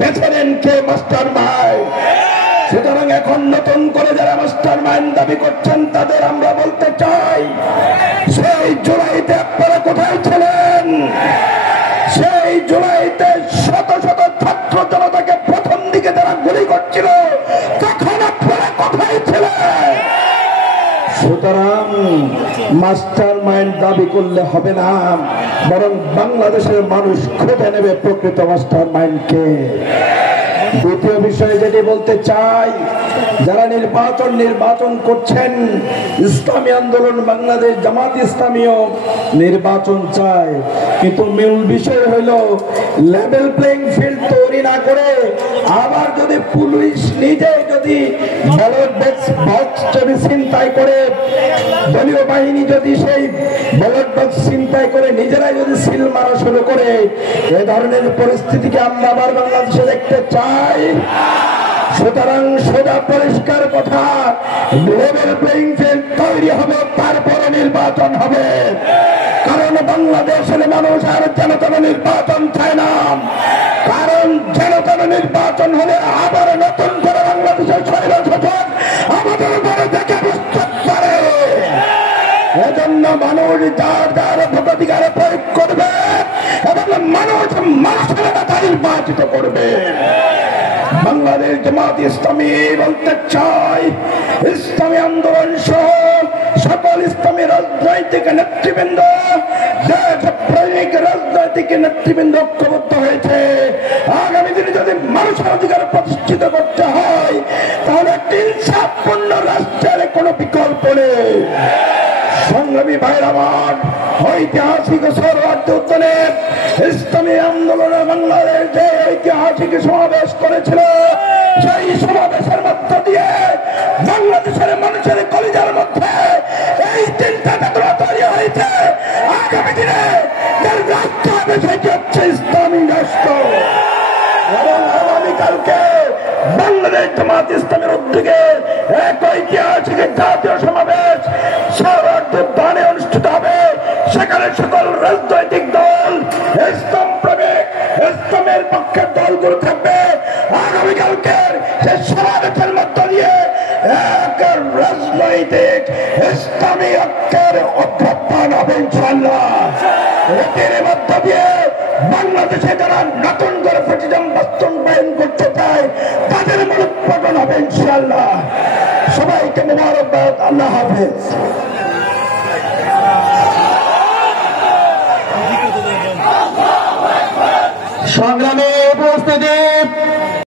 বেছে নেন কে master mind. সুতরাং এখন নতুন করে যারা মাস্টার মাইন্ড দাবি করছেন তাদের আমরা বলতে চাই, সেই জুলাইতে আপনারা কোথায় ছিলেন? সেই জুলাইতে শত শত ছাত্র জনতাকে প্রথম দিকে যারা গুলি করছিল তখন আপনারা কোথায় ছিলেন? সুতরাং মাস্টার মাইন্ড দাবি করলে হবে না, বরং বাংলাদেশের মানুষ খুঁজে নেবে প্রকৃত মাস্টার মাইন্ডকে। দ্বিতীয় বিষয়ে যেটি বলতে চাই, যারা নির্বাচন করছেন, ইসলামী আন্দোলন বাংলাদেশ জামাত ইসলামীও নির্বাচন চায়, কিন্তু মূল বিষয় হইল লেভেল প্লেইং ফিল্ড তৈরি না করে আবার যদি পুলিশ নিজে যদি ব্যালট বক্স যদি ছিনতাই করে, দলীয় বাহিনী যদি সেই ব্যালট বক্স ছিনতাই করে নিজেরাই যদি সিল মারা শুরু করে, এ ধরনের পরিস্থিতিকে আমরা আবার বাংলাদেশে দেখতে চাই। সুতরাং সোজা পরিষ্কার কথা, লেভেল প্লেইং ফিল্ড তৈরি হবে, তারপরে নির্বাচন হবে। কারণ বাংলাদেশের মানুষ আর জনতার নির্বাচন চায় না, কারণ জনতার নির্বাচন হলে আবার নতুন করে বাংলাদেশের স্বৈরশাসক আমাদের উপরে দেখে বুঝতে পারে। এজন্য মানুষ যার যার ভোটাধিকার প্রয়োগ করবে এবং মানুষ মানুষের নেতা নির্বাচিত করবে। বাংলাদেশ জামাত ইসলামী বলতে চাই, ইসলামী আন্দোলন সহ সকল ইসলামী রাজনৈতিক নেতৃবৃন্দ, দেশপ্রেমিক রাজনৈতিক নেতৃবৃন্দ ঐক্যবদ্ধ হয়েছে। আগামী দিনে যদি মানুষের অধিকার প্রতিষ্ঠিত করতে হয় তাহলে একটি ইনসাফপূর্ণ রাষ্ট্রের কোনো বিকল্প নেই। সংগ্রামী ভাইয়ের আমার, ঐতিহাসিক সৌরবাদ্য উদ্যানে ইসলামী আন্দোলনে বাংলাদেশ যে ঐতিহাসিক সমাবেশ করেছিল, সেই সমাবেশের মধ্য দিয়ে বাংলাদেশের মানুষের কলিজার মধ্যে এই চিন্তা চেতনা তৈরি হয়েছে। আগামী দিনে রাষ্ট্র হবে সেটি হচ্ছে ইসলামী রাষ্ট্র। এবং আগামীকালকে বাংলাদেশ জামাত ইসলামের উদ্যোগে এক ঐতিহাসিক জাতীয় সমাবেশ সৌরবাদ্যে অনুষ্ঠিত হবে। সেখানে সকল রাজনৈতিক দল, ইসলাম প্রেমিক, ইসলামের পক্ষের দলগুলো থাকবে। আগামীকালকে সে সমাবেশের মধ্য দিয়ে এক রাজনৈতিক ইসলামী ঐক্যের অভ্যুত্থান হবে ইনশাআল্লাহ। এটির মধ্য দিয়ে বাংলাদেশে যারা নতুন করে ফ্যাসিজম বাস্তবায়ন করতে চায় তাদের মূলোৎপাটন হবে ইনশাআল্লাহ। সবাইকে মোবারকবাদ। আল্লাহ হাফেজ। সংগ্রামে উপস্থিতি